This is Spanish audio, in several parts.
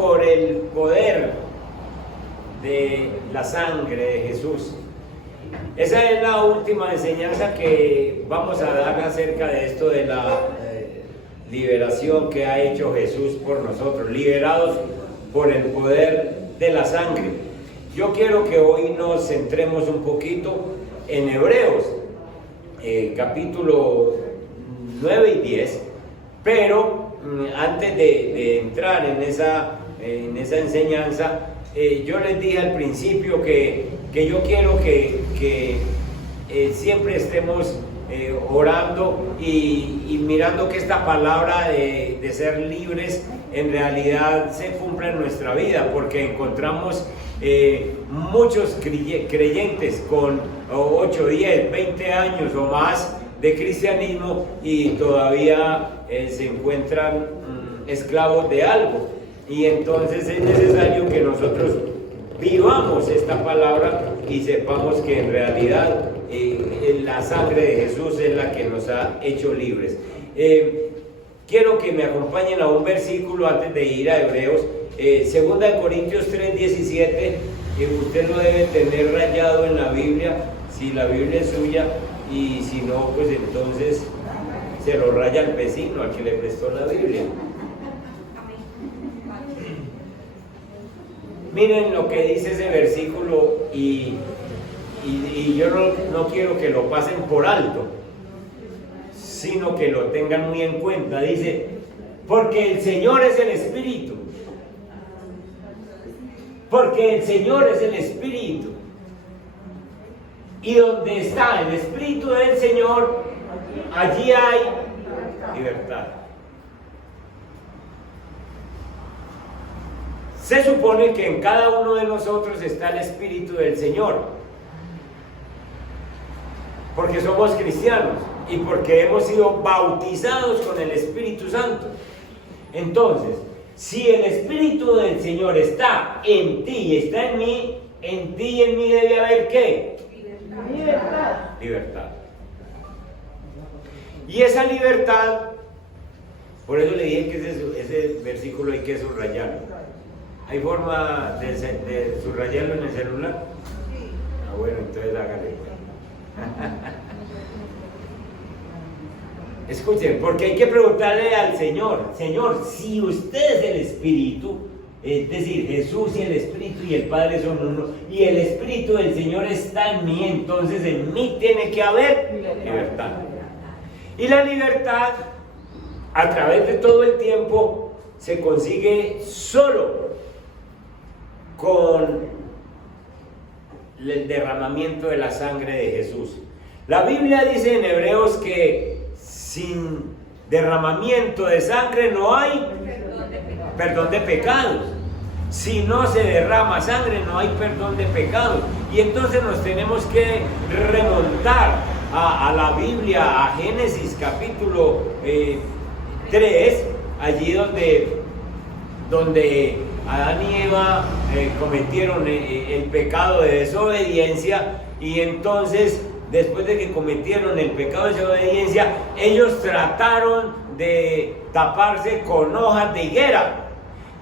por el poder de la sangre de Jesús. Esa es la última enseñanza que vamos a dar acerca de esto de la liberación que ha hecho Jesús por nosotros, liberados por el poder de la sangre. Yo quiero que hoy nos centremos un poquito en Hebreos, capítulo 9 y 10, pero antes de entrar en esa enseñanza, yo les dije al principio que yo quiero que siempre estemos orando y mirando que esta palabra de ser libres en realidad se cumpla en nuestra vida, porque encontramos muchos creyentes con 8, 10, 20 años o más de cristianismo y todavía se encuentran esclavos de algo, y entonces es necesario que nosotros vivamos esta palabra y sepamos que en realidad la sangre de Jesús es la que nos ha hecho libres. Quiero que me acompañen a un versículo antes de ir a Hebreos, 2 Corintios 3:17, que usted lo debe tener rayado en la Biblia, si la Biblia es suya, y si no, pues entonces se lo raya al vecino, al que le prestó la Biblia. Miren lo que dice ese versículo y yo no quiero que lo pasen por alto, sino que lo tengan muy en cuenta. Dice, porque el Señor es el Espíritu. Porque el Señor es el Espíritu. Y donde está el Espíritu del Señor, allí hay libertad. Se supone que en cada uno de nosotros está el Espíritu del Señor, porque somos cristianos y porque hemos sido bautizados con el Espíritu Santo. Entonces, si el Espíritu del Señor está en ti y está en ti y en mí debe haber ¿qué? Libertad. Libertad. Y esa libertad, por eso le dije que ese versículo hay que subrayarlo. ¿Hay forma de subrayarlo en el celular? Sí. Ah, bueno, entonces hágale. Escuchen, porque hay que preguntarle al Señor, Señor, si usted es el Espíritu, es decir, Jesús y el Espíritu y el Padre son uno, y el Espíritu del Señor está en mí, entonces en mí tiene que haber libertad. Y la libertad, a través de todo el tiempo, se consigue solo con el derramamiento de la sangre de Jesús. La Biblia dice en Hebreos que sin derramamiento de sangre no hay perdón de pecados. Si no se derrama sangre no hay perdón de pecados. Y entonces nos tenemos que remontar a la Biblia, a Génesis capítulo 3, allí donde Adán y Eva cometieron el pecado de desobediencia, y entonces después de que cometieron el pecado de desobediencia, ellos trataron de taparse con hojas de higuera.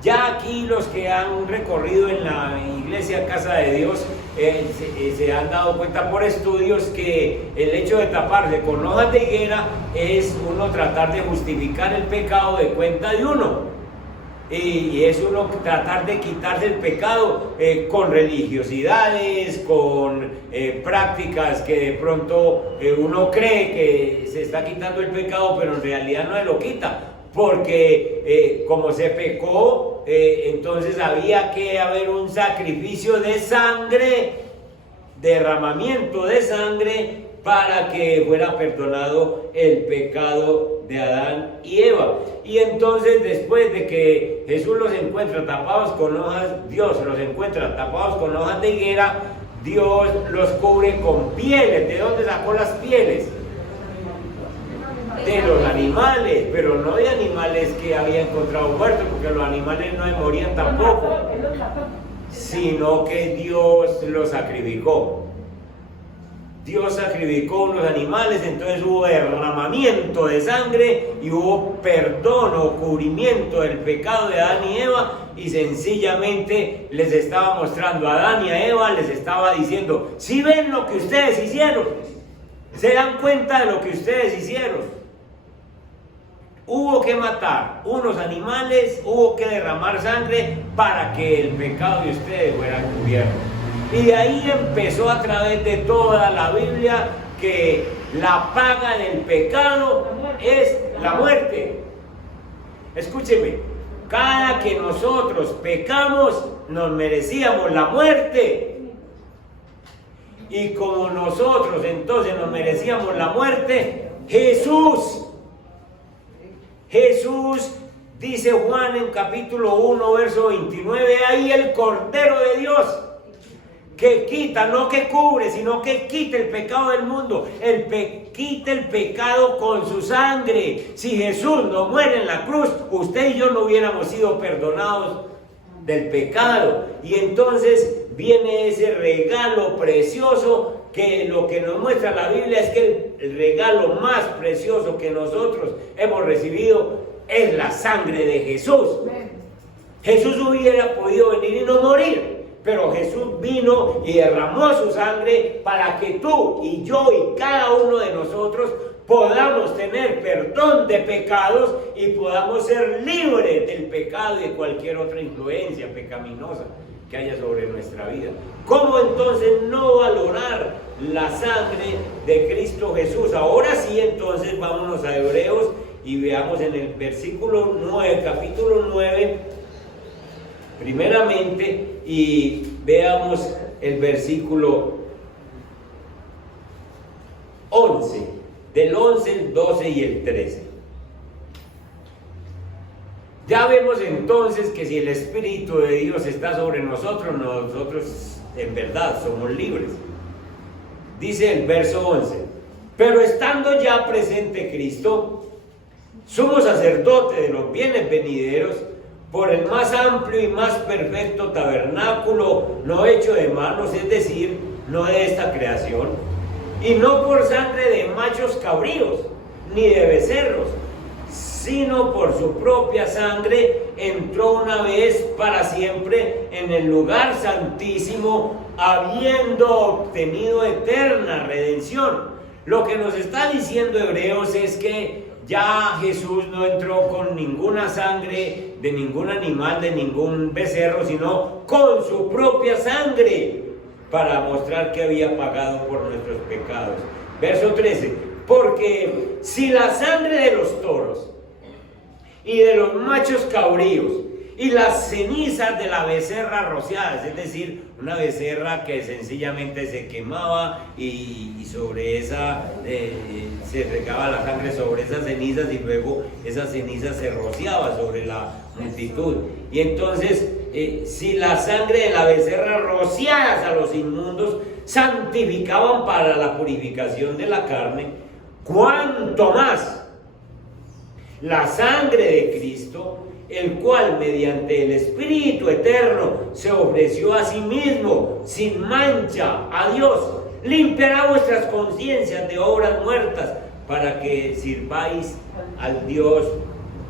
Ya aquí los que han recorrido en la iglesia Casa de Dios se han dado cuenta por estudios que el hecho de taparse con hojas de higuera es uno tratar de justificar el pecado de cuenta de uno. Y es uno tratar de quitarse el pecado con religiosidades, con prácticas que de pronto uno cree que se está quitando el pecado, pero en realidad no se lo quita, porque como se pecó, entonces había que haber un sacrificio de sangre, derramamiento de sangre, para que fuera perdonado el pecado de Adán y Eva. Y entonces, después de que Jesús los encuentra tapados con hojas, Dios los encuentra tapados con hojas de higuera, Dios los cubre con pieles. ¿De dónde sacó las pieles? De los animales, pero no de animales que había encontrado muertos, porque los animales no morían tampoco, sino que Dios los sacrificó. Dios sacrificó unos animales, entonces hubo derramamiento de sangre y hubo perdón o cubrimiento del pecado de Adán y Eva, y sencillamente les estaba mostrando a Adán y a Eva, les estaba diciendo: si ven lo que ustedes hicieron, se dan cuenta de lo que ustedes hicieron. Hubo que matar unos animales, hubo que derramar sangre para que el pecado de ustedes fuera cubierto. Y de ahí empezó a través de toda la Biblia que la paga del pecado es la muerte. Escúcheme, cada que nosotros pecamos nos merecíamos la muerte. Y como nosotros entonces nos merecíamos la muerte, Jesús, dice Juan en capítulo 1, verso 29, ahí el Cordero de Dios, que quita, no que cubre, sino que quita el pecado del mundo, quita el pecado con su sangre. Si Jesús no muere en la cruz, usted y yo no hubiéramos sido perdonados del pecado. Y entonces viene ese regalo precioso, que lo que nos muestra la Biblia es que el regalo más precioso que nosotros hemos recibido es la sangre de Jesús. Jesús hubiera podido venir y no morir, pero Jesús vino y derramó su sangre para que tú y yo y cada uno de nosotros podamos tener perdón de pecados y podamos ser libres del pecado y de cualquier otra influencia pecaminosa que haya sobre nuestra vida. ¿Cómo entonces no valorar la sangre de Cristo Jesús? Ahora sí, entonces vámonos a Hebreos y veamos en el versículo 9, capítulo 9, primeramente, y veamos el versículo 11, del 11, el 12 y el 13. Ya vemos entonces que si el Espíritu de Dios está sobre nosotros, nosotros en verdad somos libres. Dice el verso 11: pero estando ya presente Cristo, sumo sacerdote de los bienes venideros, por el más amplio y más perfecto tabernáculo, no hecho de manos, es decir, no de esta creación, y no por sangre de machos cabríos, ni de becerros, sino por su propia sangre, entró una vez para siempre en el lugar santísimo, habiendo obtenido eterna redención. Lo que nos está diciendo Hebreos es que ya Jesús no entró con ninguna sangre de ningún animal, de ningún becerro, sino con su propia sangre, para mostrar que había pagado por nuestros pecados. Verso 13: porque si la sangre de los toros y de los machos cabríos y las cenizas de la becerra rociadas, es decir, una becerra que sencillamente se quemaba y sobre esa se regaba la sangre sobre esas cenizas, y luego esa ceniza se rociaba sobre la multitud. Y entonces, si la sangre de la becerra rociadas a los inmundos santificaban para la purificación de la carne, ¿cuánto más la sangre de Cristo, el cual mediante el Espíritu eterno se ofreció a sí mismo sin mancha a Dios, limpiará vuestras conciencias de obras muertas para que sirváis al Dios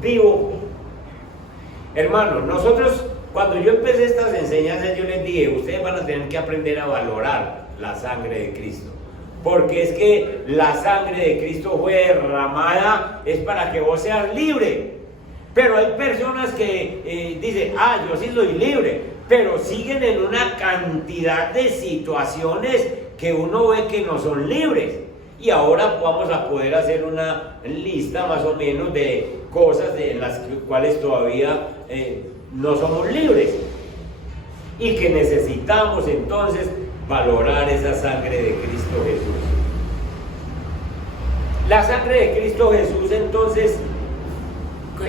vivo? Hermanos, nosotros, cuando yo empecé estas enseñanzas, yo les dije: ustedes van a tener que aprender a valorar la sangre de Cristo, porque es que la sangre de Cristo fue derramada es para que vos seas libre. Pero hay personas que dicen: yo sí soy libre, pero siguen en una cantidad de situaciones que uno ve que no son libres. Y ahora vamos a poder hacer una lista más o menos de cosas de las cuales todavía no somos libres, y que necesitamos entonces valorar esa sangre de Cristo Jesús. La sangre de Cristo Jesús, entonces,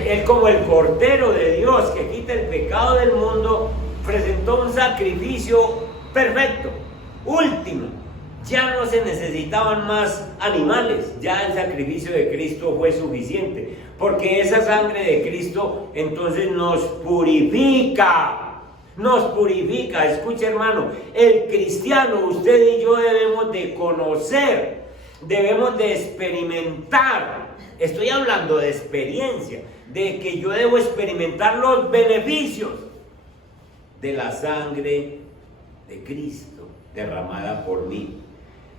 Él, como el Cordero de Dios que quita el pecado del mundo, presentó un sacrificio perfecto, último. Ya no se necesitaban más animales, ya el sacrificio de Cristo fue suficiente, porque esa sangre de Cristo entonces nos purifica. nos purifica. Escuche, hermano, el cristiano, usted y yo debemos de conocer, debemos de experimentar. Estoy hablando de experiencia, de que yo debo experimentar los beneficios de la sangre de Cristo derramada por mí.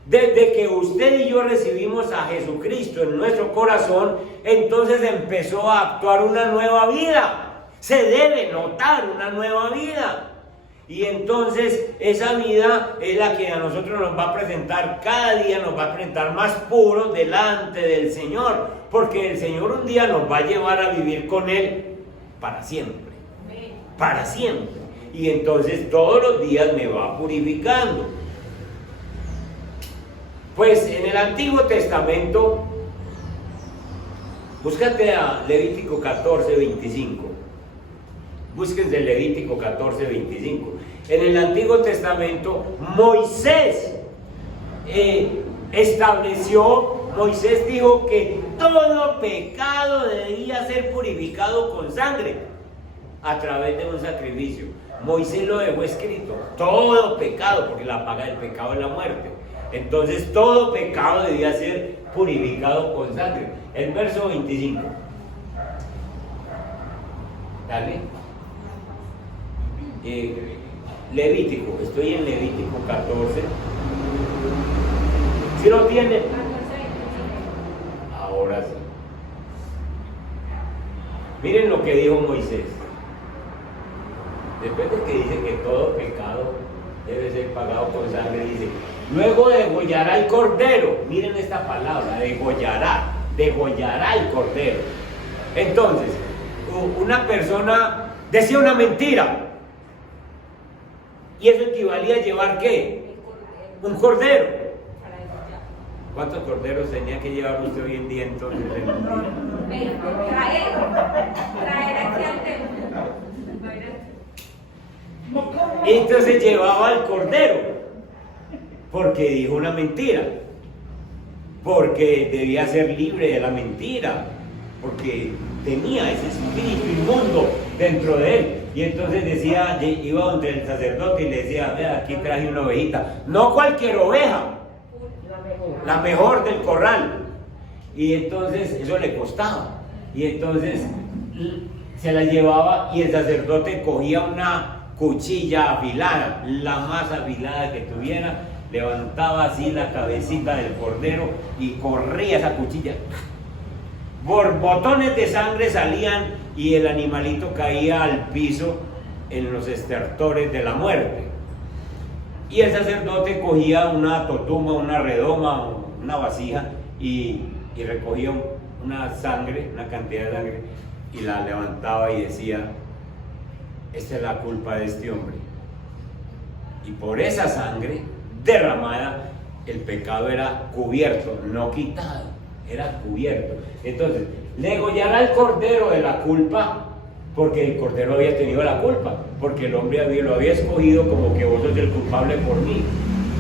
Desde que usted y yo recibimos a Jesucristo en nuestro corazón, entonces empezó a actuar una nueva vida. Se debe notar una nueva vida. Y entonces esa vida es la que a nosotros nos va a presentar, cada día nos va a presentar más puros delante del Señor. Porque el Señor un día nos va a llevar a vivir con Él para siempre. Para siempre. Y entonces todos los días me va purificando. Pues en el Antiguo Testamento, búscate a Levítico 14:25. Búsquense Levítico 14:25. En el Antiguo Testamento, Moisés Moisés dijo que todo pecado debía ser purificado con sangre a través de un sacrificio. Moisés lo dejó escrito, todo pecado, porque la paga del pecado es la muerte. Entonces todo pecado debía ser purificado con sangre. El verso 25. Dale. Levítico, estoy en Levítico 14. ¿Sí lo tiene? Ahora sí. Miren lo que dijo Moisés. Después de que dice que todo pecado debe ser pagado con sangre, dice: luego degollará el cordero. Miren esta palabra, degollará el cordero. Entonces, una persona decía una mentira, y eso equivalía a llevar ¿qué? Un cordero. ¿Cuántos corderos tenía que llevar usted hoy en día entonces? Traer aquí al templo. Entonces llevaba al cordero porque dijo una mentira, porque debía ser libre de la mentira, porque tenía ese espíritu inmundo dentro de él. Y entonces decía, iba donde el sacerdote y le decía: vea, aquí traje una ovejita, no cualquier oveja, la mejor del corral. Y entonces eso le costaba, y entonces se la llevaba, y el sacerdote cogía una cuchilla afilada, la más afilada que tuviera, levantaba así la cabecita del cordero y corría esa cuchilla. Borbotones de sangre salían y el animalito caía al piso en los estertores de la muerte. Y el sacerdote cogía una totuma, una redoma, una vasija y recogía una sangre, una cantidad de sangre, y la levantaba y decía: esta es la culpa de este hombre. Y por esa sangre derramada, el pecado era cubierto, no quitado, era cubierto. Entonces, le degollará el cordero de la culpa, porque el cordero había tenido la culpa, porque el hombre lo había escogido como que vos sos el culpable por mí.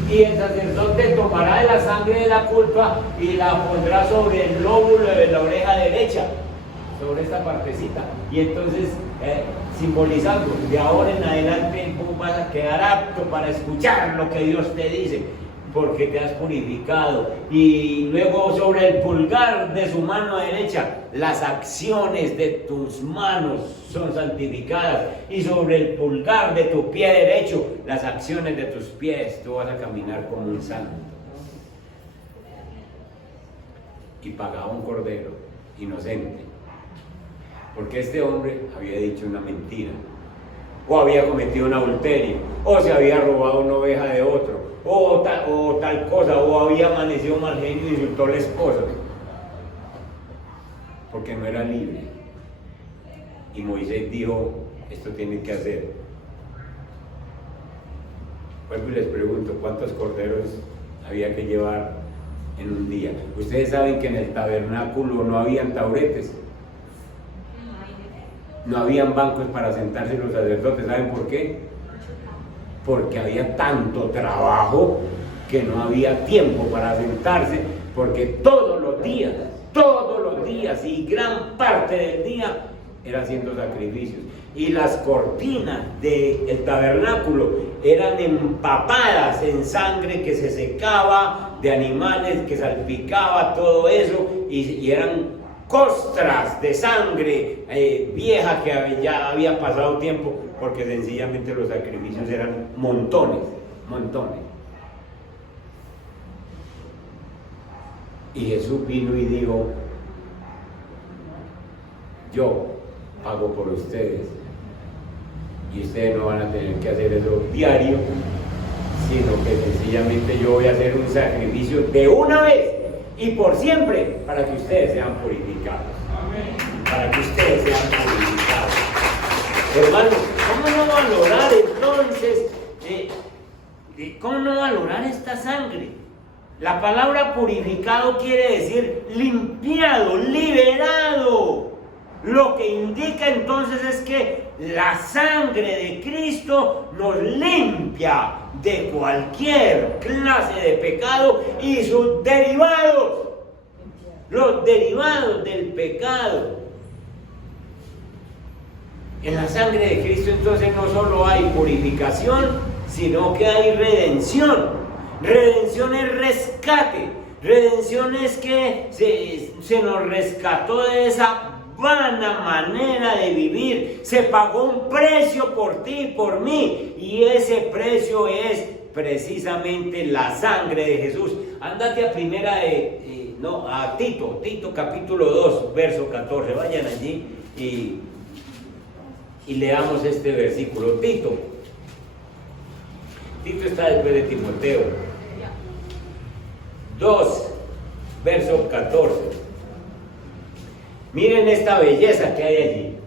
Y el sacerdote tomará de la sangre de la culpa y la pondrá sobre el lóbulo de la oreja derecha, sobre esta partecita. Y entonces, simbolizando, de ahora en adelante tú vas a quedar apto para escuchar lo que Dios te dice, porque te has purificado. Y luego sobre el pulgar de su mano derecha, las acciones de tus manos son santificadas, y sobre el pulgar de tu pie derecho, las acciones de tus pies. Tú vas a caminar como un santo. Y pagaba un cordero inocente, porque este hombre había dicho una mentira, o había cometido un adulterio, o se había robado una oveja de otro, o tal cosa, o había amanecido mal genio y insultó a la esposa, porque no era libre. Y Moisés dijo: esto tiene que hacer. Vuelvo y les pregunto: ¿cuántos corderos había que llevar en un día? Ustedes saben que en el tabernáculo no habían tauretes, no habían bancos para sentarse los sacerdotes. ¿Saben por qué? Porque había tanto trabajo que no había tiempo para sentarse, porque todos los días y gran parte del día era haciendo sacrificios. y las cortinas del tabernáculo eran empapadas en sangre que se secaba de animales, que salpicaba todo eso, y eran costras de sangre vieja que ya había pasado tiempo, porque sencillamente los sacrificios eran montones. Y Jesús vino y dijo: yo pago por ustedes, y ustedes no van a tener que hacer eso diario, sino que sencillamente yo voy a hacer un sacrificio de una vez y por siempre, para que ustedes sean purificados. Amén. Para que ustedes sean purificados. Hermanos, ¿cómo no valorar entonces? ¿Cómo no valorar esta sangre? La palabra purificado quiere decir limpiado, liberado. Lo que indica entonces es que la sangre de Cristo nos limpia de cualquier clase de pecado y sus derivados, los derivados del pecado. En la sangre de Cristo entonces no solo hay purificación, sino que hay redención. Redención es rescate. Redención es que se nos rescató de esa vana manera de vivir. Se pagó un precio por ti y por mí, y ese precio es precisamente la sangre de Jesús. Ándate a a Tito capítulo 2 verso 14, vayan allí y leamos este versículo. Tito está después de Timoteo. 2 verso 14. Miren esta belleza que hay allí.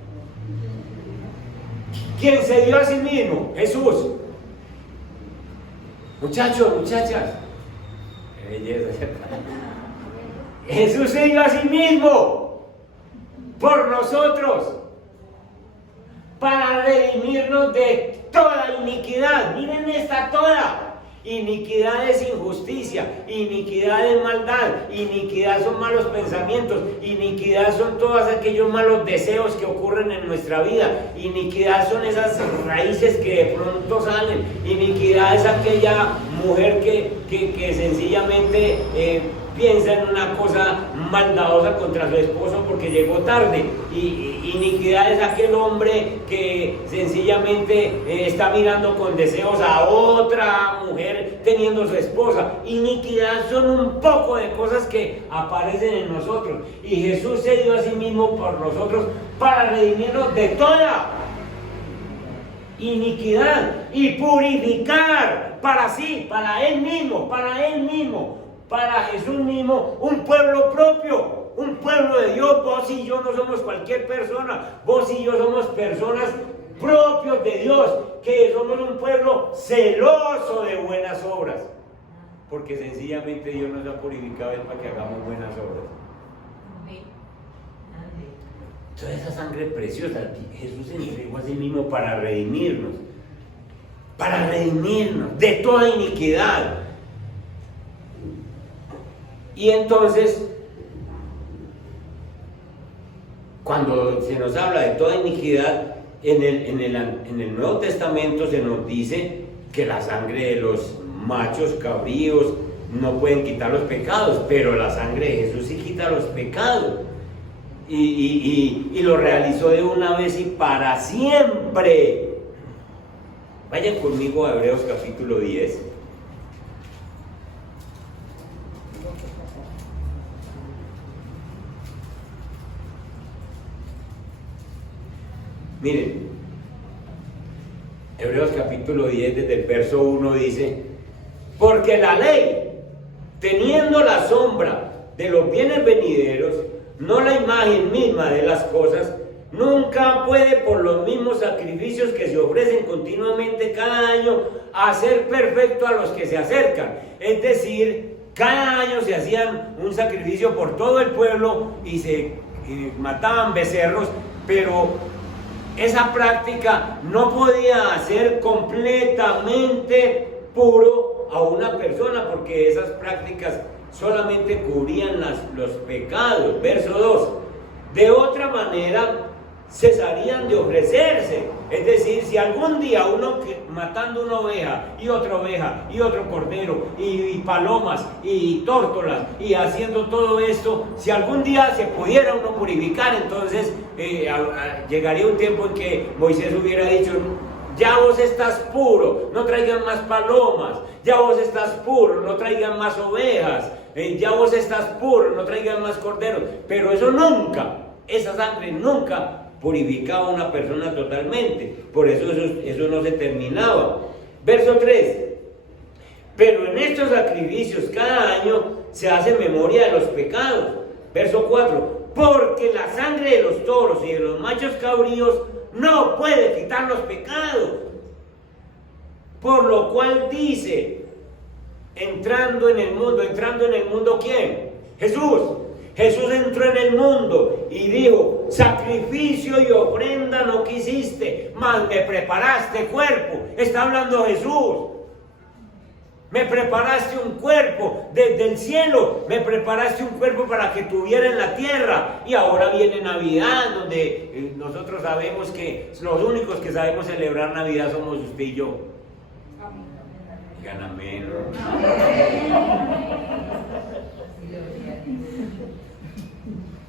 ¿Quién se dio a sí mismo? Jesús. Muchachos, muchachas, qué belleza, ¿cierto? Jesús se dio a sí mismo por nosotros, para redimirnos de toda iniquidad. Miren esta toda. Iniquidad es injusticia, iniquidad es maldad, iniquidad son malos pensamientos, iniquidad son todos aquellos malos deseos que ocurren en nuestra vida, iniquidad son esas raíces que de pronto salen, iniquidad es aquella mujer que sencillamente piensa en una cosa maldadosa contra su esposo porque llegó tarde, y iniquidad es aquel hombre que sencillamente está mirando con deseos a otra mujer teniendo su esposa. Iniquidad son un poco de cosas que aparecen en nosotros, y Jesús se dio a sí mismo por nosotros para redimirnos de toda iniquidad y purificar para sí, para Él mismo, para Jesús mismo, un pueblo propio, un pueblo de Dios. Vos y yo no somos cualquier persona, vos y yo somos personas propios de Dios, que somos un pueblo celoso de buenas obras, porque sencillamente Dios nos ha purificado para que hagamos buenas obras. Toda esa sangre preciosa, Jesús se entregó a sí mismo para redimirnos de toda iniquidad. Y entonces, cuando se nos habla de toda iniquidad, en el Nuevo Testamento se nos dice que la sangre de los machos cabríos no pueden quitar los pecados, pero la sangre de Jesús sí quita los pecados. Y lo realizó de una vez y para siempre. Vayan conmigo a Hebreos capítulo 10. Miren, Hebreos capítulo 10 desde el verso 1 dice: porque la ley, teniendo la sombra de los bienes venideros, no la imagen misma de las cosas, nunca puede por los mismos sacrificios que se ofrecen continuamente cada año hacer perfecto a los que se acercan. Es decir, cada año se hacían un sacrificio por todo el pueblo y se mataban becerros, pero esa práctica no podía hacer completamente puro a una persona, porque esas prácticas solamente cubrían los pecados. Verso 2: de otra manera, cesarían de ofrecerse. Es decir, si algún día uno matando una oveja y otro cordero y palomas y tórtolas y haciendo todo esto, si algún día se pudiera uno purificar, entonces llegaría un tiempo en que Moisés hubiera dicho: ya vos estás puro, no traigan más palomas, ya vos estás puro, no traigan más ovejas, ya vos estás puro, no traigan más corderos. Pero eso nunca, esa sangre nunca purificaba a una persona totalmente. Por eso no se terminaba. Verso 3: pero en estos sacrificios cada año se hace memoria de los pecados. Verso 4: porque la sangre de los toros y de los machos cabríos no puede quitar los pecados. Por lo cual dice: entrando en el mundo, ¿quién? Jesús. Jesús entró en el mundo y dijo: sacrificio y ofrenda no quisiste, mas me preparaste cuerpo. Está hablando Jesús. Me preparaste un cuerpo desde el cielo, me preparaste un cuerpo para que tuviera en la tierra. Y ahora viene Navidad, donde nosotros sabemos que los únicos que sabemos celebrar Navidad somos usted y yo. Digan amén.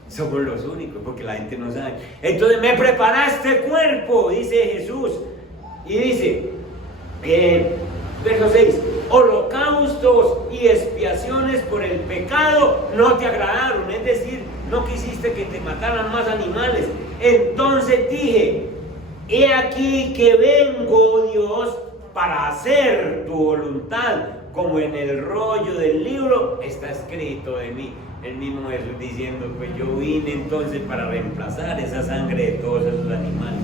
Somos los únicos, porque la gente no sabe. Entonces, me preparaste cuerpo, dice Jesús. Y dice, verso 6: holocaustos y expiaciones por el pecado no te agradaron. Es decir, no quisiste que te mataran más animales. Entonces dije: he aquí que vengo, Dios, para hacer tu voluntad, como en el rollo del libro está escrito de mí. El mismo Jesús diciendo: pues yo vine entonces para reemplazar esa sangre de todos esos animales.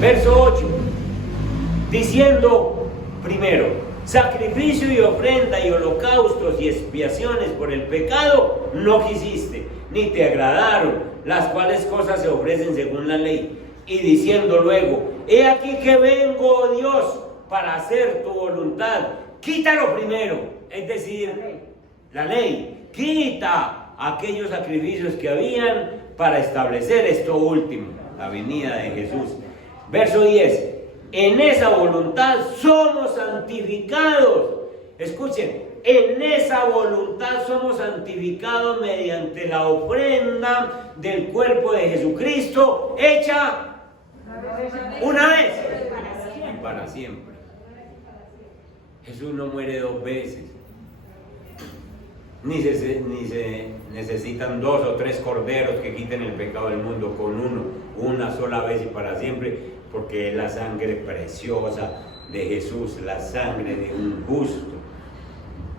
Verso 8: diciendo primero: sacrificio y ofrenda y holocaustos y expiaciones por el pecado no quisiste, ni te agradaron, las cuales cosas se ofrecen según la ley. Y diciendo luego: he aquí que vengo, oh Dios, para hacer tu voluntad. Quítalo primero, es decir, la ley. Quita aquellos sacrificios que habían para establecer esto último, la venida de Jesús. Verso 10: en esa voluntad somos santificados. Escuchen, en esa voluntad somos santificados mediante la ofrenda del cuerpo de Jesucristo, hecha una vez y para siempre. Jesús no muere dos veces. Ni se necesitan 2 o 3 corderos que quiten el pecado del mundo. Con uno, una sola vez y para siempre, porque es la sangre preciosa de Jesús, la sangre de un justo.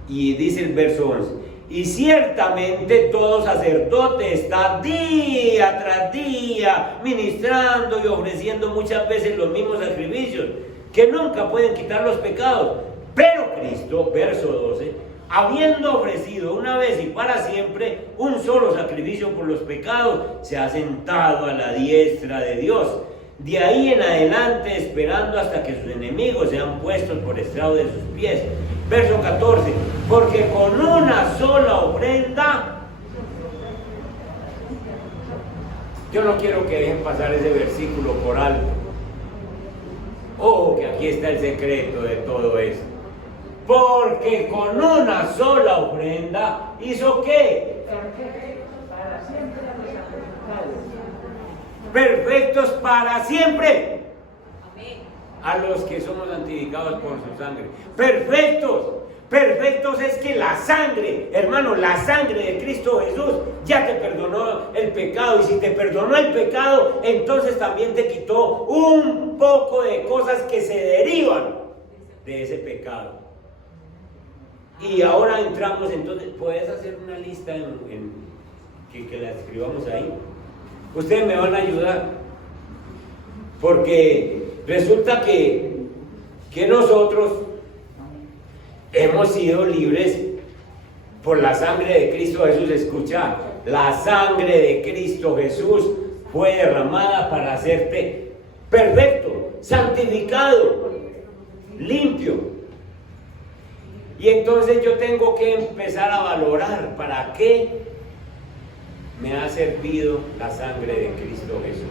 Y dice el verso 11: y ciertamente todo sacerdote está día tras día ministrando y ofreciendo muchas veces los mismos sacrificios, que nunca pueden quitar los pecados. Pero Cristo, verso 12, habiendo ofrecido una vez y para siempre un solo sacrificio por los pecados, se ha sentado a la diestra de Dios. De ahí en adelante, esperando hasta que sus enemigos sean puestos por estrado de sus pies. Verso 14: porque con una sola ofrenda... Yo no quiero que dejen pasar ese versículo por alto. Ojo, que aquí está el secreto de todo esto. Porque con una sola ofrenda, ¿hizo qué? Perfectos para siempre. A los que somos santificados por su sangre. Perfectos. Perfectos es que la sangre, hermano, la sangre de Cristo Jesús ya te perdonó el pecado. Y si te perdonó el pecado, entonces también te quitó un poco de cosas que se derivan de ese pecado. Y ahora entramos, entonces, ¿puedes hacer una lista que la escribamos ahí? Ustedes me van a ayudar, porque resulta que nosotros hemos sido libres por la sangre de Cristo Jesús. Escucha, la sangre de Cristo Jesús fue derramada para hacerte perfecto, santificado, limpio. Y entonces yo tengo que empezar a valorar para qué me ha servido la sangre de Cristo Jesús.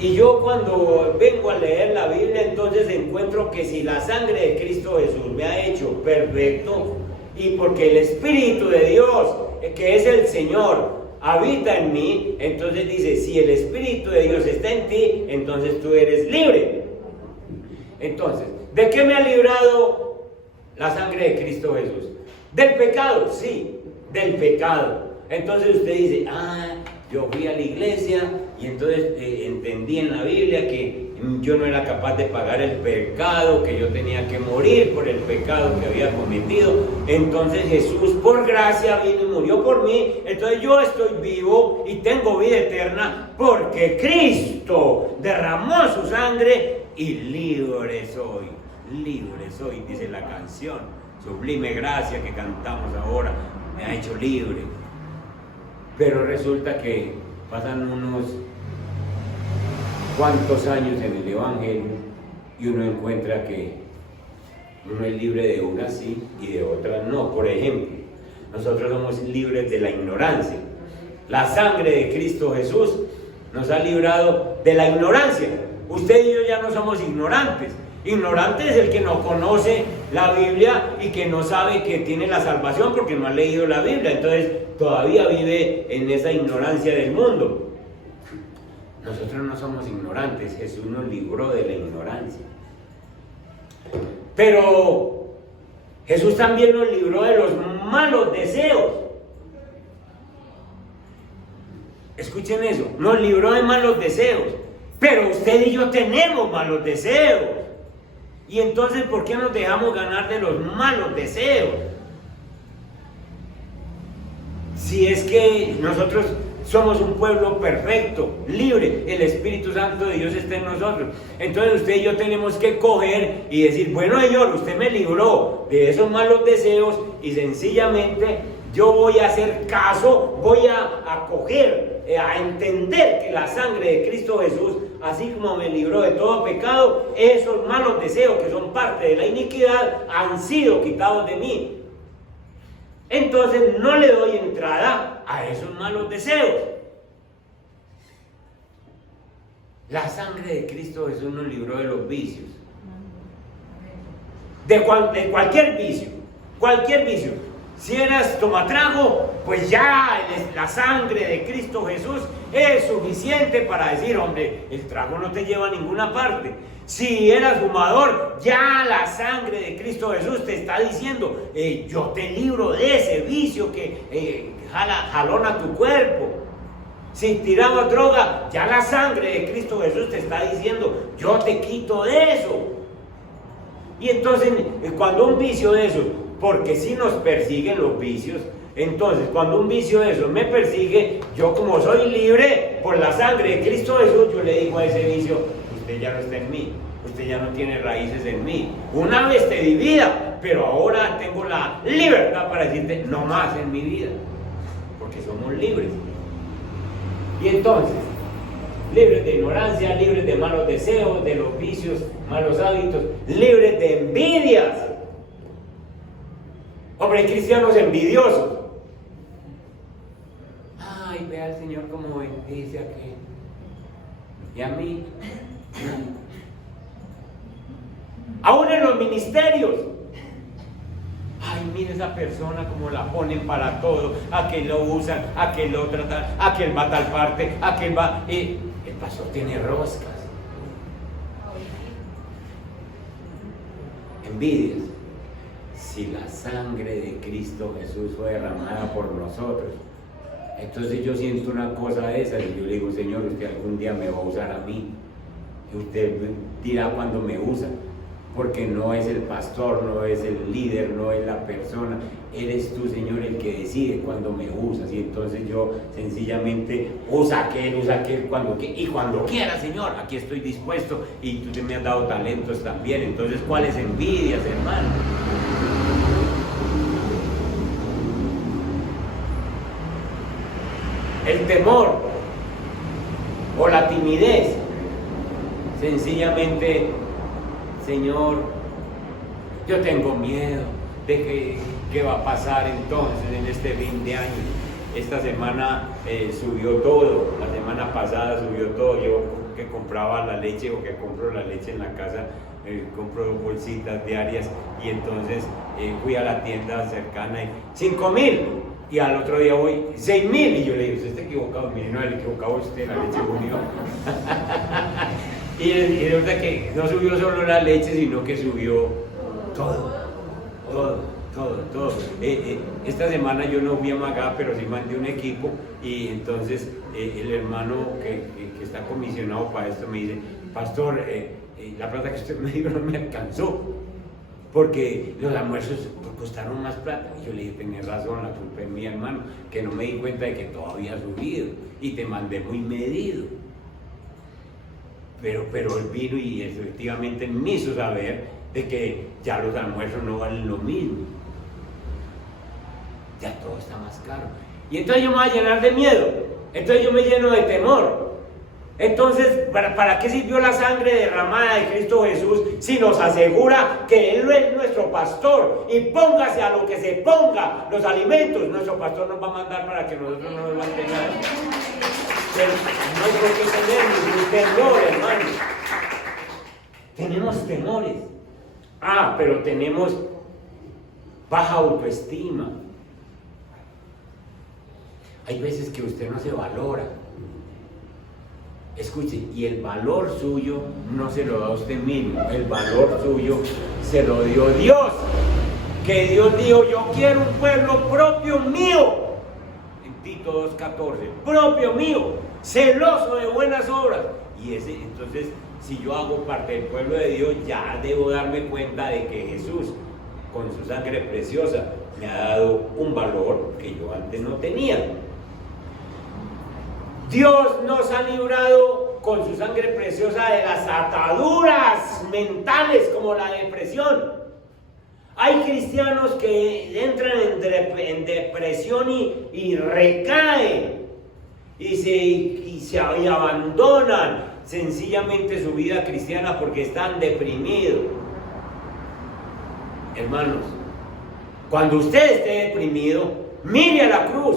Y yo cuando vengo a leer la Biblia, entonces encuentro que si la sangre de Cristo Jesús me ha hecho perfecto, y porque el Espíritu de Dios, que es el Señor, habita en mí, entonces dice, si el Espíritu de Dios está en ti, entonces tú eres libre. Entonces, ¿de qué me ha librado la sangre de Cristo Jesús? ¿Del pecado? Sí, del pecado. Entonces usted dice, yo fui a la iglesia y entonces entendí en la Biblia que yo no era capaz de pagar el pecado, que yo tenía que morir por el pecado que había cometido. Entonces Jesús por gracia vino y murió por mí. Entonces yo estoy vivo y tengo vida eterna porque Cristo derramó su sangre y libre soy, dice la canción. Sublime gracia que cantamos ahora me ha hecho libre. Pero resulta que pasan unos cuantos años en el Evangelio y uno encuentra que uno es libre de unas sí y de otras no. Por ejemplo, nosotros somos libres de la ignorancia. La sangre de Cristo Jesús nos ha librado de la ignorancia. Usted y yo ya no somos ignorantes. Ignorante es el que no conoce la Biblia y que no sabe que tiene la salvación porque no ha leído la Biblia. Entonces todavía vive en esa ignorancia del mundo. Nosotros no somos ignorantes, Jesús nos libró de la ignorancia. Pero Jesús también nos libró de los malos deseos. Escuchen eso, nos libró de malos deseos. Pero usted y yo tenemos malos deseos. Y entonces, ¿por qué nos dejamos ganar de los malos deseos? Si es que nosotros somos un pueblo perfecto, libre, el Espíritu Santo de Dios está en nosotros. Entonces usted y yo tenemos que coger y decir, bueno Señor, usted me libró de esos malos deseos y sencillamente yo voy a hacer caso, voy a coger, a entender que la sangre de Cristo Jesús, así como me libró de todo pecado, esos malos deseos que son parte de la iniquidad han sido quitados de mí. Entonces no le doy entrada a esos malos deseos. La sangre de Cristo Jesús nos libró de los vicios. De cualquier vicio. Si eras tomatrago, pues ya la sangre de Cristo Jesús es suficiente para decir, hombre, el trago no te lleva a ninguna parte. Si eras fumador, ya la sangre de Cristo Jesús te está diciendo, yo te libro de ese vicio que jalona tu cuerpo. Si tirabas droga, ya la sangre de Cristo Jesús te está diciendo, yo te quito de eso. Y entonces, cuando un vicio de eso, porque si nos persiguen los vicios, entonces cuando un vicio de eso me persigue, yo como soy libre por la sangre de Cristo Jesús, yo le digo a ese vicio, usted ya no está en mí, usted ya no tiene raíces en mí. Una vez te di vida, pero ahora tengo la libertad para decirte, no más en mi vida, porque somos libres. Y entonces, libres de ignorancia, libres de malos deseos, de los vicios, malos hábitos, libres de envidias. Hombre, hay cristianos envidiosos. Ay, vea al Señor como bendice a aquel. Y a mí. Aún en los ministerios. Ay, mire esa persona como la ponen para todo. Aquel lo usan, aquel lo tratan, aquel va a tal parte, aquel va. El pastor tiene roscas. Envidias. Si la sangre de Cristo Jesús fue derramada por nosotros, entonces yo siento una cosa de esa y yo le digo, Señor, usted algún día me va a usar a mí. Y usted dirá cuando me usa, porque no es el pastor, no es el líder, no es la persona, eres tú, Señor, el que decide cuando me usas. Y entonces yo sencillamente usa aquel y cuando quiera, Señor, aquí estoy dispuesto. Y tú te me has dado talentos también. Entonces, ¿cuáles envidias, hermano? El temor o la timidez, sencillamente, Señor, yo tengo miedo de qué va a pasar entonces en este fin de año. Esta semana subió todo, la semana pasada subió todo, yo que compraba la leche o que compro la leche en la casa, compro 2 bolsitas diarias y entonces fui a la tienda cercana y 5.000 y al otro día voy 6.000 y yo le digo, usted está equivocado, mire, no, el equivocado es usted, la leche unió. Y resulta que no subió solo la leche, sino que subió todo. Esta semana yo no fui a Magá, pero sí mandé un equipo y entonces el hermano que está comisionado para esto me dice, pastor, la plata que usted me dio no me alcanzó porque los almuerzos costaron más plata. Y yo le dije, tenés razón, la culpa es mía, hermano, que no me di cuenta de que todo había subido y te mandé muy medido. Pero él vino y efectivamente me hizo saber de que ya los almuerzos no valen lo mismo. Ya todo está más caro. Y entonces yo me voy a llenar de miedo. Entonces yo me lleno de temor. Entonces, ¿para qué sirvió la sangre derramada de Cristo Jesús si nos asegura que Él es nuestro pastor? Y póngase a lo que se ponga los alimentos. Nuestro pastor nos va a mandar para que nosotros no nos mantengamos. No hay por qué tener ningún temor, hermano. Tenemos temores. Pero tenemos baja autoestima. Hay veces que usted no se valora. Escuche, y el valor suyo no se lo da usted mismo, el valor suyo se lo dio Dios. Que Dios dijo, yo quiero un pueblo propio mío. En Tito 2:14, propio mío, celoso de buenas obras. Y entonces, si yo hago parte del pueblo de Dios, ya debo darme cuenta de que Jesús, con su sangre preciosa, me ha dado un valor que yo antes no tenía. Dios nos ha librado con su sangre preciosa de las ataduras mentales como la depresión. Hay cristianos que entran en depresión y recaen y abandonan sencillamente su vida cristiana porque están deprimidos. Hermanos, cuando usted esté deprimido, mire a la cruz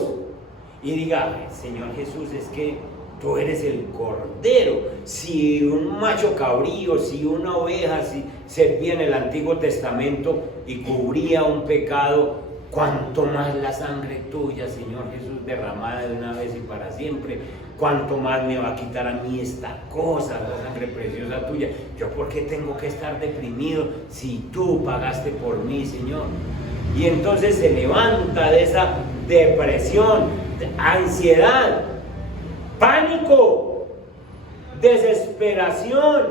y diga, Señor Jesús, es que tú eres el Cordero. Si un macho cabrío, si una oveja, si servía en el Antiguo Testamento y cubría un pecado, cuánto más la sangre tuya, Señor Jesús, derramada de una vez y para siempre, cuánto más me va a quitar a mí esta cosa, la sangre preciosa tuya. Yo, ¿por qué tengo que estar deprimido si tú pagaste por mí, Señor? Y entonces se levanta de esa depresión, ansiedad, pánico, desesperación.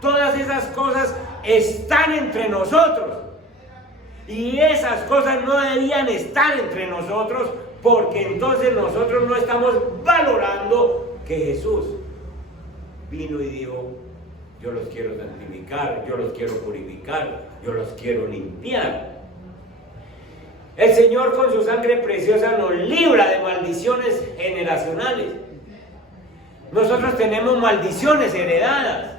Todas esas cosas están entre nosotros. Y esas cosas no debían estar entre nosotros, porque entonces nosotros no estamos valorando que Jesús vino y dijo, yo los quiero santificar, yo los quiero purificar, yo los quiero limpiar. El Señor con su sangre preciosa nos libra de maldiciones generacionales. Nosotros tenemos maldiciones heredadas.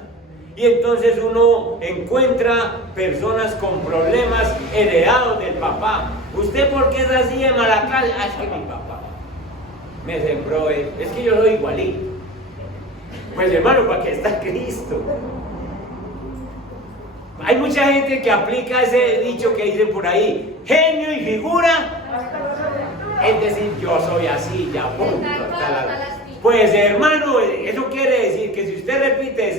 Y entonces uno encuentra personas con problemas heredados del papá. ¿Usted por qué es así de mala clase? Es que mi papá me sembró, es que yo soy igualito. Pues hermano, ¿para qué está Cristo? Hay mucha gente que aplica ese dicho que dicen por ahí, genio y figura, es decir, yo soy así, ya punto. Pues hermano, eso quiere decir que si usted repite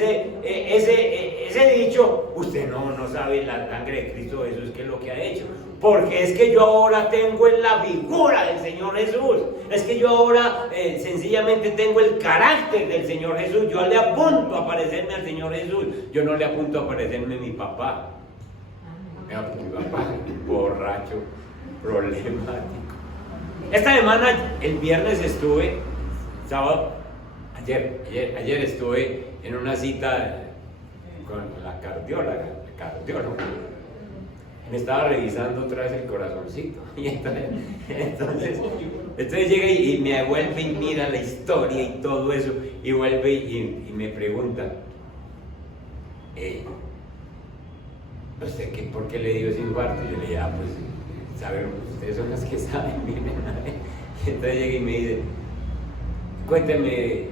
ese dicho, usted no sabe la sangre de Cristo Jesús, qué es lo que ha hecho. Porque es que yo ahora tengo en la figura del Señor Jesús. Es que yo ahora sencillamente tengo el carácter del Señor Jesús. Yo le apunto a parecerme al Señor Jesús. Yo no le apunto a parecerme a mi papá. Mi papá, borracho, problemático. Esta semana, el viernes estuve, sábado, ayer estuve en una cita con la cardióloga. Me estaba revisando otra vez el corazoncito. Y entonces llega y me devuelve y mira la historia y todo eso. Y vuelve y me pregunta, ¿usted por qué le dio ese infarto? Yo le dije, pues, saben, ustedes son las que saben, miren. Y entonces llega y me dice, cuénteme,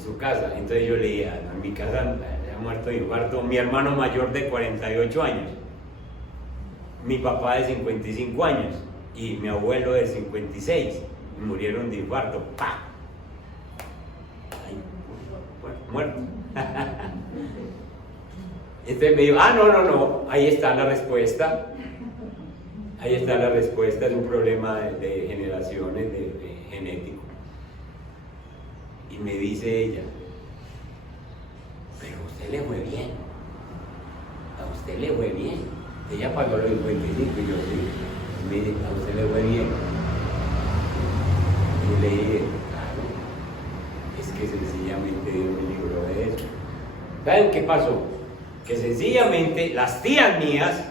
en su casa. Entonces yo leía, en mi casa ha muerto de infarto mi hermano mayor de 48 años, mi papá de 55 años y mi abuelo de 56, y murieron de infarto. ¡Pah! Ay, muerto. Entonces me dijo, no, ahí está la respuesta. Ahí está la respuesta, es un problema de generaciones, de genético. Y me dice ella, pero a usted le fue bien, a usted le fue bien. Ella pagó los 55 y yo sí, me dice, a usted le fue bien. Y le dije, claro, es que sencillamente Dios me libró de eso. ¿Saben qué pasó? Que sencillamente las tías mías,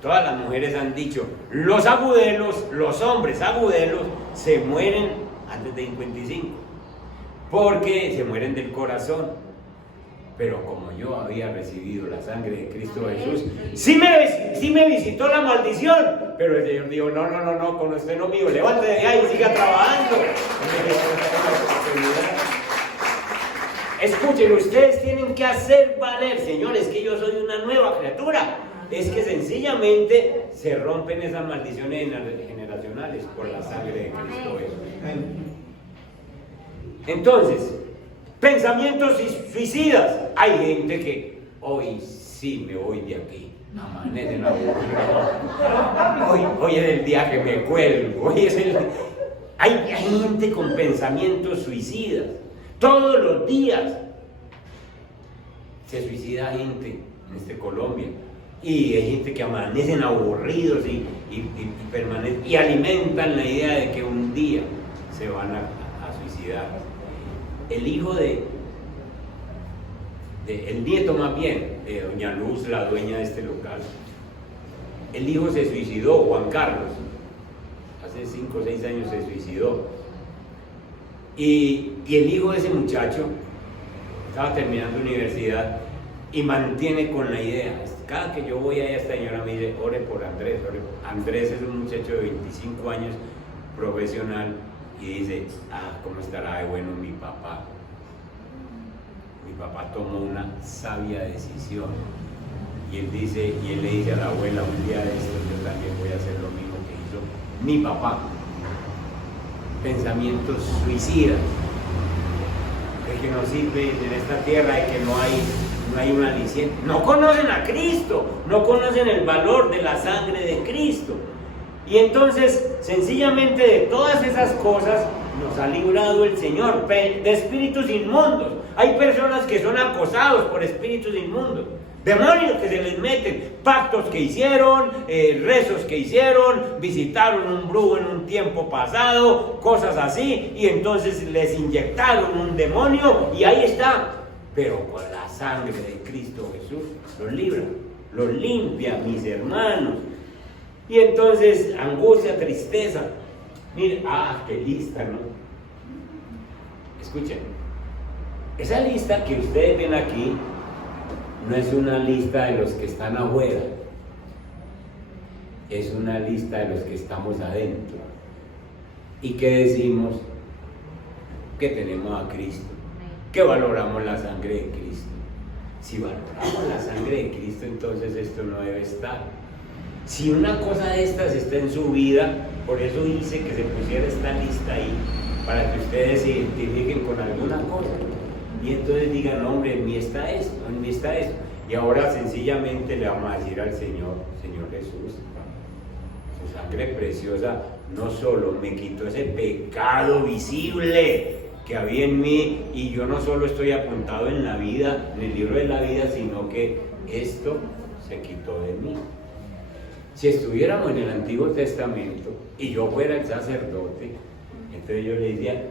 todas las mujeres han dicho, los agudelos, los hombres agudelos se mueren antes de 55, porque se mueren del corazón. Pero como yo había recibido la sangre de Cristo Jesús, sí me visitó la maldición, pero el Señor dijo, no, con usted no mío, levante de allá y siga trabajando. Escuchen, ustedes tienen que hacer valer, señores, que yo soy una nueva criatura. Es que sencillamente se rompen esas maldiciones generacionales por la sangre de Cristo Jesús. Entonces, pensamientos suicidas. Hay gente que hoy sí me voy de aquí, amanecen aburridos. Hoy es el día que me cuelgo. Hay gente con pensamientos suicidas. Todos los días se suicida gente en Colombia. Y hay gente que amanecen aburridos y permanecen y alimentan la idea de que un día se van a suicidar. El hijo el nieto más bien, de doña Luz, la dueña de este local, el hijo se suicidó, Juan Carlos, hace 5 o 6 años se suicidó. Y el hijo de ese muchacho estaba terminando universidad y mantiene con la idea. Cada que yo voy allá, esta señora me dice, ore por Andrés. Andrés es un muchacho de 25 años, profesional, y dice, ¿cómo estará de bueno mi papá? Mi papá tomó una sabia decisión. Y él le dice a la abuela, un día de estos yo también voy a hacer lo mismo que hizo mi papá. Pensamientos suicidas, de que no sirve en esta tierra, de que no hay un aliciente. No conocen a Cristo, no conocen el valor de la sangre de Cristo. Y entonces, sencillamente de todas esas cosas nos ha librado el Señor, de espíritus inmundos. Hay personas que son acosados por espíritus inmundos, demonios que se les meten, pactos que hicieron, rezos que hicieron, visitaron un brujo en un tiempo pasado, cosas así, y entonces les inyectaron un demonio y ahí está. Pero con la sangre de Cristo Jesús los libra, los limpia, mis hermanos. Y entonces, angustia, tristeza. Miren, qué lista, ¿no? Escuchen, esa lista que ustedes ven aquí no es una lista de los que están afuera, es una lista de los que estamos adentro. ¿Y qué decimos? Que tenemos a Cristo, que valoramos la sangre de Cristo. Si valoramos la sangre de Cristo, entonces esto no debe estar. Si una cosa de estas está en su vida, por eso hice que se pusiera esta lista ahí, para que ustedes se identifiquen con alguna cosa. Y entonces digan, hombre, en mí está esto, en mí está esto. Y ahora sencillamente le vamos a decir al Señor, Señor Jesús, su sangre preciosa no solo me quitó ese pecado visible que había en mí, y yo no solo estoy apuntado en la vida, en el libro de la vida, sino que esto se quitó de mí. Si estuviéramos en el Antiguo Testamento y yo fuera el sacerdote, entonces yo le decía,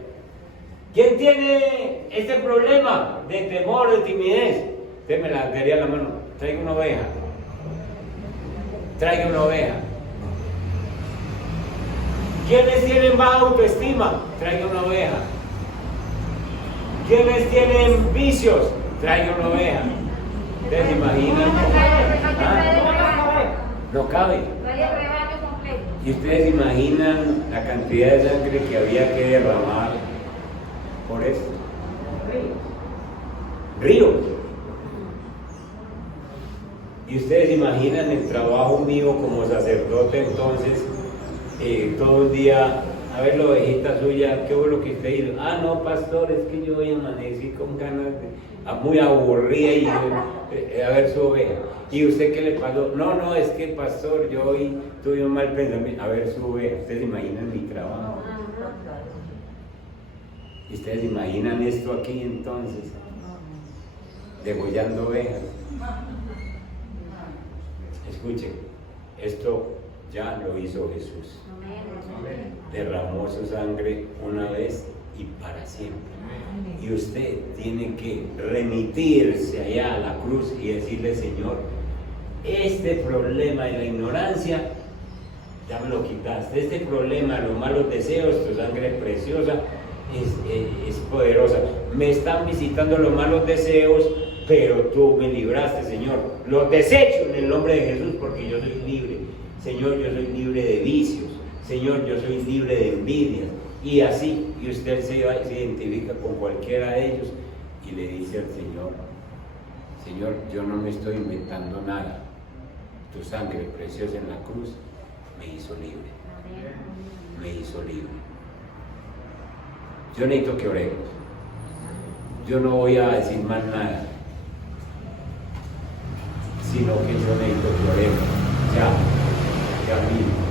¿quién tiene este problema de temor, de timidez? Usted me la daría la mano, traiga una oveja. Traiga una oveja. ¿Quiénes tienen baja autoestima? Traiga una oveja. ¿Quiénes tienen vicios? Traiga una oveja. ¿Ustedes se imaginan? No cabe. ¿Y ustedes imaginan la cantidad de sangre que había que derramar por esto? ríos. Y ustedes imaginan el trabajo mío como sacerdote entonces, todo el día, a ver la ovejita suya, ¿qué fue lo que usted hizo? Ah, no, pastor, es que yo hoy amanecí con ganas muy aburrida y a ver su oveja. ¿Y usted qué le pasó? No, es que pastor, yo hoy tuve un mal pensamiento, a ver su oveja. Ustedes imaginan mi trabajo. ¿Y ustedes imaginan esto aquí entonces? Degollando ovejas. Escuchen, esto ya lo hizo Jesús. Derramó su sangre una vez y para siempre. Y usted tiene que remitirse allá a la cruz y decirle: Señor, este problema de la ignorancia ya me lo quitaste. Este problema de los malos deseos, tu sangre preciosa es poderosa. Me están visitando los malos deseos, pero tú me libraste, Señor. Los desecho en el nombre de Jesús, porque yo soy libre. Señor, yo soy libre de vicios. Señor, yo soy libre de envidias. Y así, y usted se identifica con cualquiera de ellos y le dice al Señor: Señor, yo no me estoy inventando nada. Tu sangre preciosa en la cruz me hizo libre. Me hizo libre. Yo necesito que oremos. Yo no voy a decir más nada, sino que yo necesito que oremos ya mismo.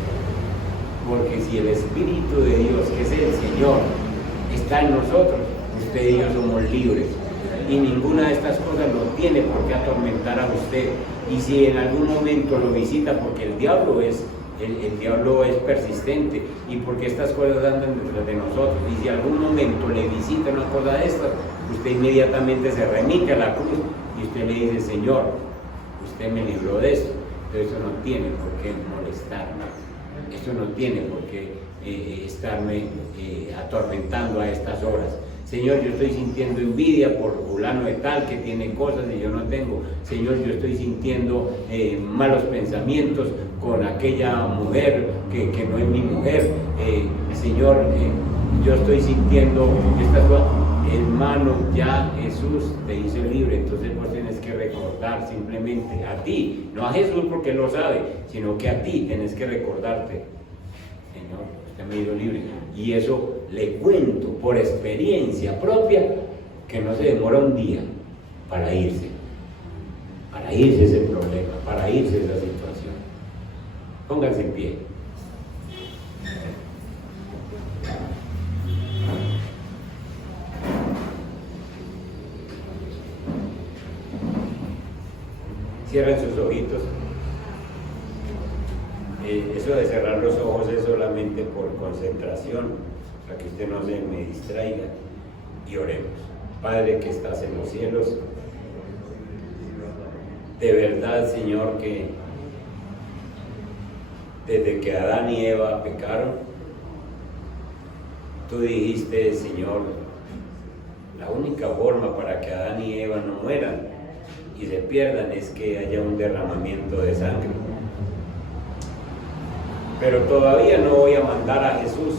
Porque si el Espíritu de Dios, que es el Señor, está en nosotros, usted y yo somos libres. Y ninguna de estas cosas lo tiene por qué atormentar a usted. Y si en algún momento lo visita, porque el diablo es persistente, y porque estas cosas andan detrás de nosotros, y si en algún momento le visita una cosa de estas, usted inmediatamente se remite a la cruz y usted le dice: Señor, usted me libró de esto. Entonces eso no tiene por qué molestarme, eso no tiene por qué estarme atormentando a estas horas. Señor, yo estoy sintiendo envidia por fulano de tal que tiene cosas y yo no tengo. Señor, yo estoy sintiendo malos pensamientos con aquella mujer que no es mi mujer. Señor, yo estoy sintiendo estas cosas. Hermano, ya Jesús te hizo libre. Entonces vos tienes que recordar simplemente a ti, no a Jesús porque él lo sabe, sino que a ti tienes que recordarte: Señor, usted me hizo libre. Y eso le cuento por experiencia propia, que no se demora un día para irse ese problema, para irse esa situación. Pónganse en pie. Cierren sus ojitos. Eso de cerrar los ojos es solamente por concentración, para que usted no se me distraiga. Y oremos. Padre que estás en los cielos, de verdad, Señor, que desde que Adán y Eva pecaron, tú dijiste, Señor, la única forma para que Adán y Eva no mueran y se pierdan es que haya un derramamiento de sangre. Pero todavía no voy a mandar a Jesús.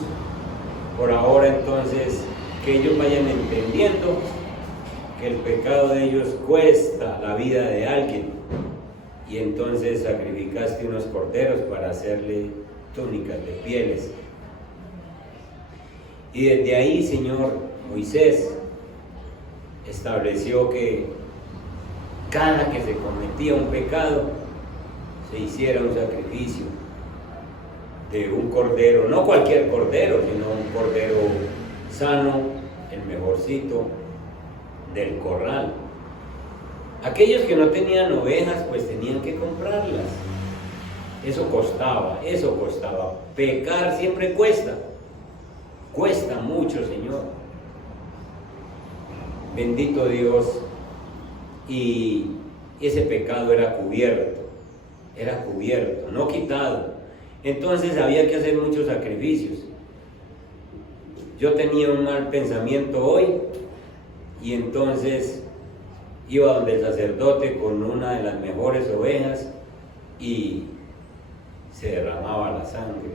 Por ahora, entonces, que ellos vayan entendiendo que el pecado de ellos cuesta la vida de alguien. Y entonces sacrificaste unos corderos para hacerle túnicas de pieles. Y desde ahí, Señor, Moisés estableció que cada que se cometía un pecado, se hiciera un sacrificio de un cordero, no cualquier cordero, sino un cordero sano, el mejorcito del corral. Aquellos que no tenían ovejas, pues tenían que comprarlas. Eso costaba. Pecar siempre cuesta mucho, Señor. Bendito Dios. Y ese pecado era cubierto, no quitado. Entonces había que hacer muchos sacrificios. Yo tenía un mal pensamiento hoy y entonces iba donde el sacerdote con una de las mejores ovejas y se derramaba la sangre.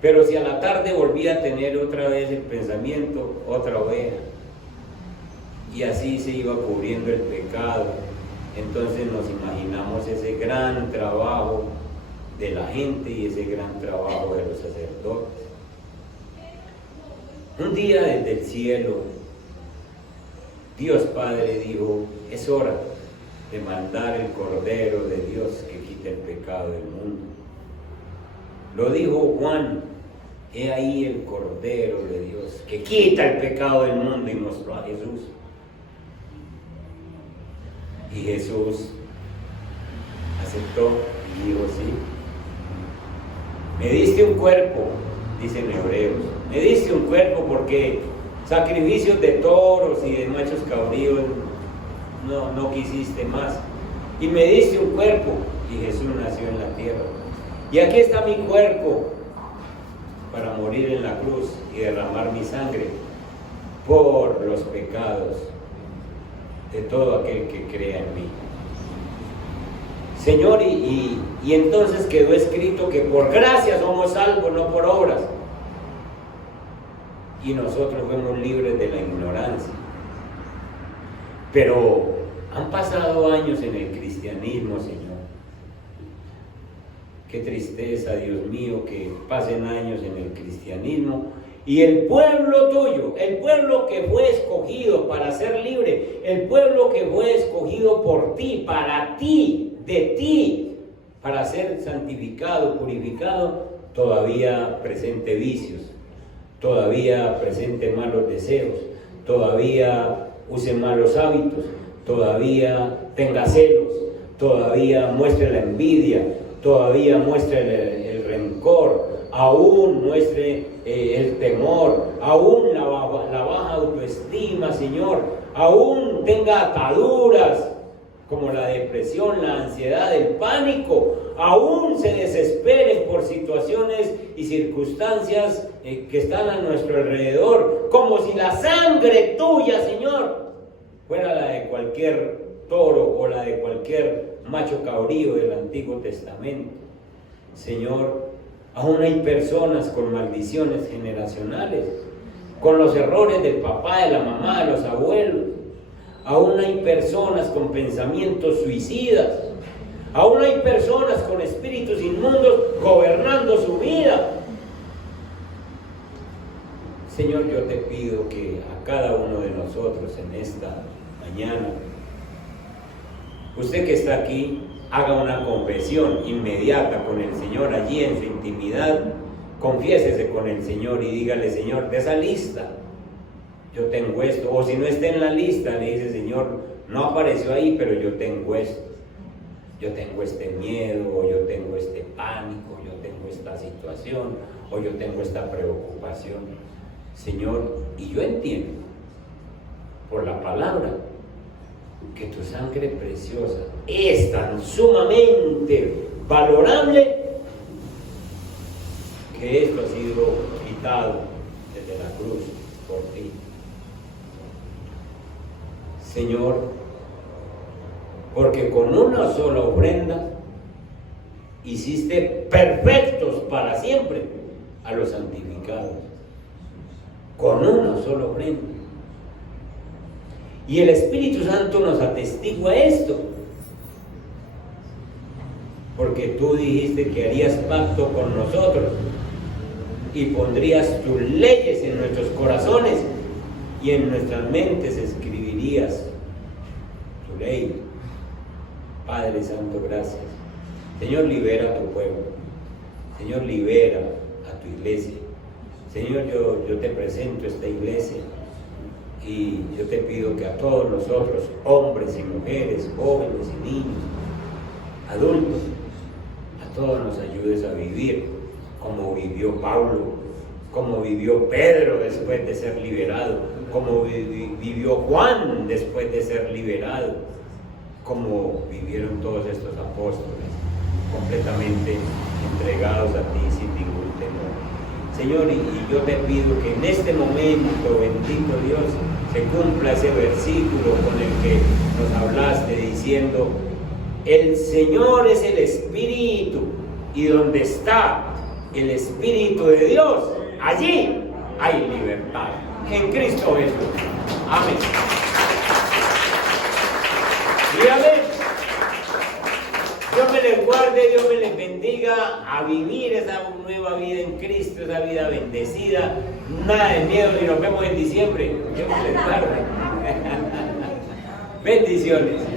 Pero si a la tarde volvía a tener otra vez el pensamiento, otra oveja, y así se iba cubriendo el pecado. Entonces nos imaginamos ese gran trabajo de la gente y ese gran trabajo de los sacerdotes. Un día desde el cielo, Dios Padre dijo: es hora de mandar el Cordero de Dios que quita el pecado del mundo. Lo dijo Juan: he ahí el Cordero de Dios que quita el pecado del mundo, y mostró a Jesús. Y Jesús aceptó y dijo: sí, me diste un cuerpo, dicen Hebreos, me diste un cuerpo porque sacrificios de toros y de machos cabríos no quisiste más, y me diste un cuerpo, y Jesús nació en la tierra, y aquí está mi cuerpo para morir en la cruz y derramar mi sangre por los pecados de todo aquel que crea en mí. Señor, y entonces quedó escrito que por gracia somos salvos, no por obras, y nosotros fuimos libres de la ignorancia. Pero han pasado años en el cristianismo, Señor. Qué tristeza, Dios mío, que pasen años en el cristianismo y el pueblo tuyo, el pueblo que fue escogido para ser libre, el pueblo que fue escogido por ti, para ti, de ti, para ser santificado, purificado, todavía presente vicios, todavía presente malos deseos, todavía use malos hábitos, todavía tenga celos, todavía muestre la envidia, todavía muestre el rencor, aún muestre el temor, aún la baja autoestima, Señor, aún tenga ataduras como la depresión, la ansiedad, el pánico, aún se desesperen por situaciones y circunstancias que están a nuestro alrededor, como si la sangre tuya, Señor, fuera la de cualquier toro o la de cualquier macho cabrío del Antiguo Testamento. Señor, aún hay personas con maldiciones generacionales, con los errores del papá, de la mamá, de los abuelos. Aún hay personas con pensamientos suicidas. Aún hay personas con espíritus inmundos gobernando su vida. Señor, yo te pido que a cada uno de nosotros en esta mañana, usted que está aquí, haga una confesión inmediata con el Señor allí en su intimidad. Confiésese con el Señor y dígale: Señor, de esa lista yo tengo esto. O si no está en la lista, le dice: Señor, no apareció ahí, pero yo tengo esto. Yo tengo este miedo, o yo tengo este pánico, yo tengo esta situación, o yo tengo esta preocupación. Señor, y yo entiendo por la palabra que tu sangre preciosa es tan sumamente valorable que esto ha sido quitado desde la cruz por ti. Señor, porque con una sola ofrenda hiciste perfectos para siempre a los santificados. Con una sola ofrenda. Y el Espíritu Santo nos atestigua esto, porque tú dijiste que harías pacto con nosotros y pondrías tus leyes en nuestros corazones y en nuestras mentes escribirías tu ley. Padre Santo, gracias. Señor, libera a tu pueblo. Señor, libera a tu iglesia. Señor, yo te presento esta iglesia y yo te pido que a todos nosotros, hombres y mujeres, jóvenes y niños, adultos, a todos nos ayudes a vivir como vivió Pablo, como vivió Pedro después de ser liberado, como vivió Juan después de ser liberado, como vivieron todos estos apóstoles, completamente entregados a ti sin ningún temor. Señor, y yo te pido que en este momento, bendito Dios, se cumpla ese versículo con el que nos hablaste diciendo: el Señor es el Espíritu, y donde está el Espíritu de Dios, allí hay libertad. En Cristo Jesús. Amén. bendiga a vivir esa nueva vida en Cristo, esa vida bendecida. Nada de miedo y nos vemos en diciembre. Bendiciones.